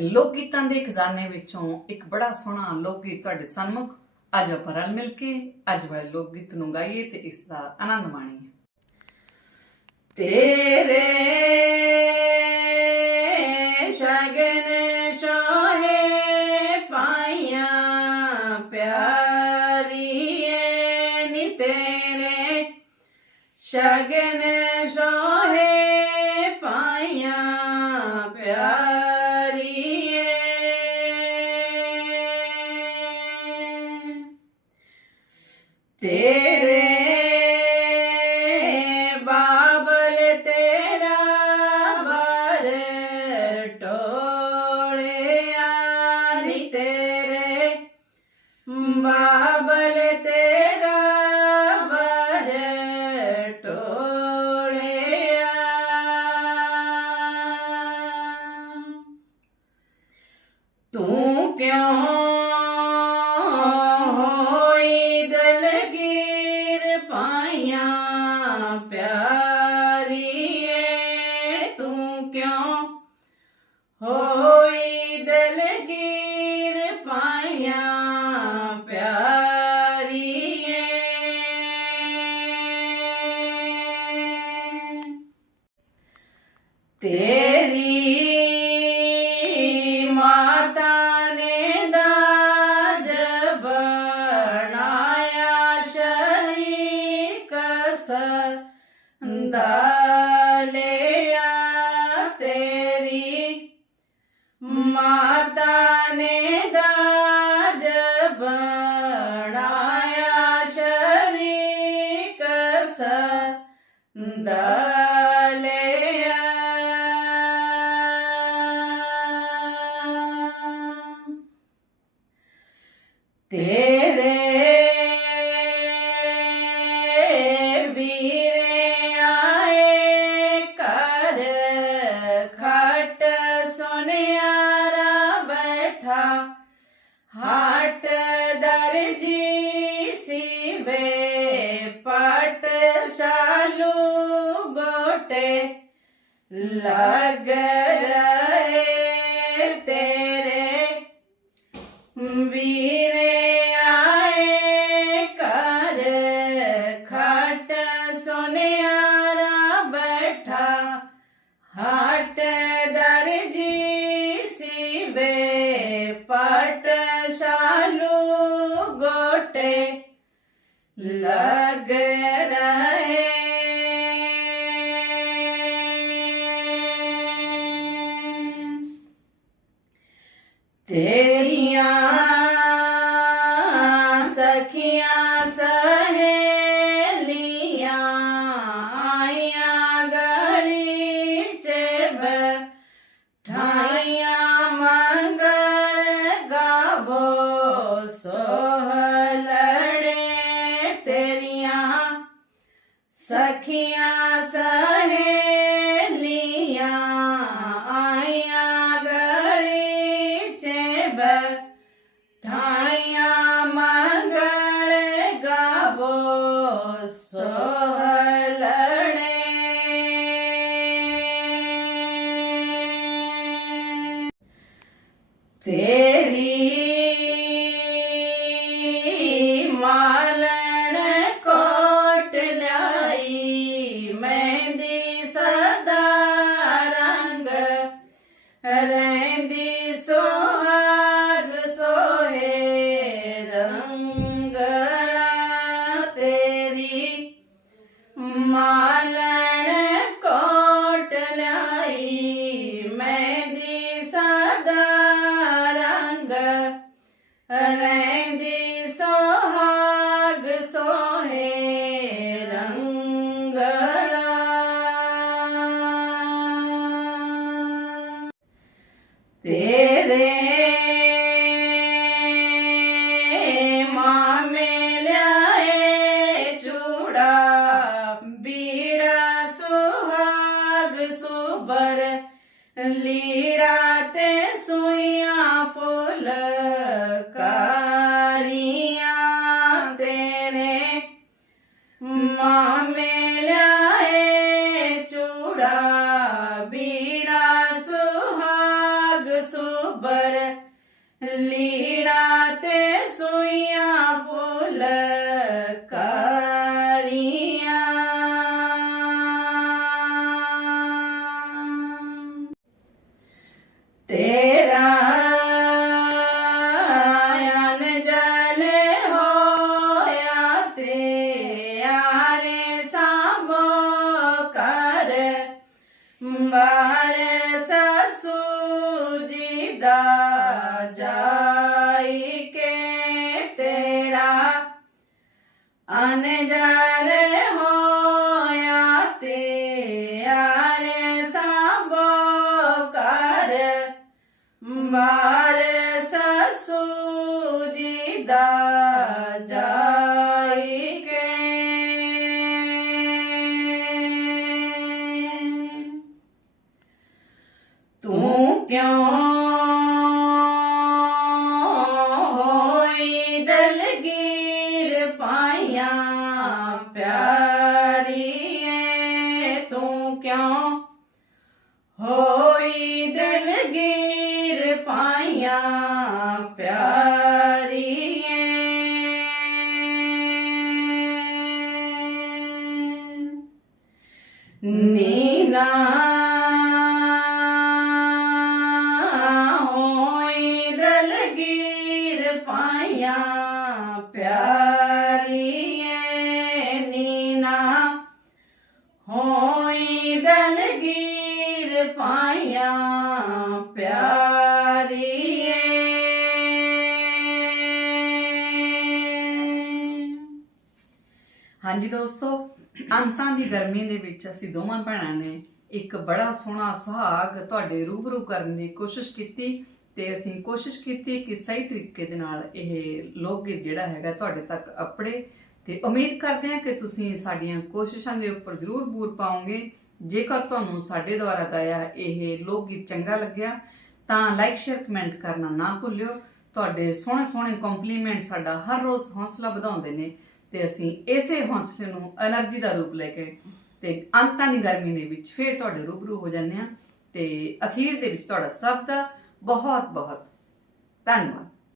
ਲੋਕ ਗੀਤਾਂ ਦੇ ਖਜ਼ਾਨੇ ਵਿੱਚੋਂ ਇੱਕ ਬੜਾ ਸੋਹਣਾ ਲੋਕ ਗੀਤ ਤੁਹਾਡੇ ਸਾਹਮਣੇ ਅੱਜ ਆਪਾਂ ਰਲ ਮਿਲ ਕੇ ਅੱਜ ਵਾਲੇ ਲੋਕ ਗੀਤ ਨੂੰ ਗਾਈਏ ਤੇ ਇਸ ਦਾ ਆਨੰਦ ਮਾਣੀਏ। ਤੇਰੇ ਸ਼ਗਨ ਸੋਹੇ ਪਾਈਆਂ ਪਿਆਰੀਏ ਨੀ ਤੇਰੇ। ਸ਼ਗਨ ਤੇਰੀ ਮਾਤਾ ਨੇ ਦਾਜ ਬਣਾਇਆ ਸ਼ਰੀਕ ਸੰਦਾਲਿਆ ਤੇਰੀ ਮਾਤਾ ਨੇ ਦਾਜ ਬਣਾਇਆ ਸ਼ਰੀਕ ਦਲਿਆ ਵੀਰੇ ਆਏ ਕਰ ਖਟ ਸੁਨਿਆਰਾ ਬੈਠਾ। ਹਟ ਦਰਜੀ ਸੀਵੇ ਪਟ ਸ਼ਾਲੂ ਗੋਟੇ। ਲਗ ਲਗ ਰਹੇ ਤੇਰੀਆਂ ਸਖੀਆਂ ਬਠਾਈਆਂ ਮੰਗਲ ਗਾਵੋ ਸੋਹਲੜੇ ਤੇਰੀ ਰਹਿੰਦੀ ਸੁਹਾਗ ਸੋਹੇ ਰੰਗਲਾ ਤੇਰੇ ਮਾਮੇ ਤੂੰ ਹੋਈ ਦਲਗੀਰ ਪਾਈਆਂ ਪਿਆਰੀਏ? ਤੂੰ ਕਿਉਂ ਹੋਈ ਦਲਗੀਰ ਪਾਈਆਂ ਪਿਆਰੀਏ? ਨੀਨਾ ਹਾਂਜੀ ਦੋਸਤੋ, ਅੰਤਾਂ ਦੀ ਗਰਮੀ ਦੇ ਵਿੱਚ ਅਸੀਂ ਦੋਵਾਂ ਭੈਣਾਂ ਨੇ ਇੱਕ ਬੜਾ ਸੋਹਣਾ ਸੁਹਾਗ ਤੁਹਾਡੇ ਰੂਬਰੂ ਕਰਨ ਦੀ ਕੋਸ਼ਿਸ਼ ਕੀਤੀ ਤੇ ਅਸੀਂ ਕੋਸ਼ਿਸ਼ ਕੀਤੀ ਕਿ ਸਹੀ ਤਰੀਕੇ ਦੇ ਨਾਲ ਇਹ ਲੋਕ ਗੀਤ ਜਿਹੜਾ ਹੈਗਾ ਤੁਹਾਡੇ ਤੱਕ ਅਪੜੇ ਤੇ ਉਮੀਦ ਕਰਦੇ ਹਾਂ ਕਿ ਤੁਸੀਂ ਸਾਡੀਆਂ ਕੋਸ਼ਿਸ਼ਾਂ ਦੇ ਉੱਪਰ ਜ਼ਰੂਰ ਬੂਰ ਪਾਓਗੇ। ਜੇਕਰ ਤੁਹਾਨੂੰ ਸਾਡੇ ਦੁਆਰਾ ਗਾਇਆ ਇਹ ਲੋਕ ਗੀਤ ਚੰਗਾ ਲੱਗਿਆ, ਤਾਂ ਲਾਈਕ ਸ਼ੇਅਰ ਕਮੈਂਟ ਕਰਨਾ ਨਾ ਭੁੱਲਿਓ। ਤੁਹਾਡੇ ਸੋਹਣੇ ਸੋਹਣੇ ਕੰਪਲੀਮੈਂਟ ਸਾਡਾ ਹਰ ਰੋਜ਼ ਹੌਸਲਾ ਵਧਾਉਂਦੇ ਨੇ। ਤੇ ਅਸੀਂ ਇਸੇ ਹੌਸਲੇ ਨੂੰ એનર્ਜੀ ਦਾ ਰੂਪ ਲੈ ਕੇ ਤੇ ਦੀ ਗਰਮੀ ਦੇ ਵਿੱਚ, ਫੇਰ ਤੁਹਾਡੇ ਰੂਬਰੂ ਹੋ ਜਾਂਦੇ ਆ ਤੇ ਅਖੀਰ ਦੇ ਵਿੱਚ ਤੁਹਾਡਾ ਸਭ ਦਾ ਬਹੁਤ ਬਹੁਤ ਧੰਨਵਾਦ।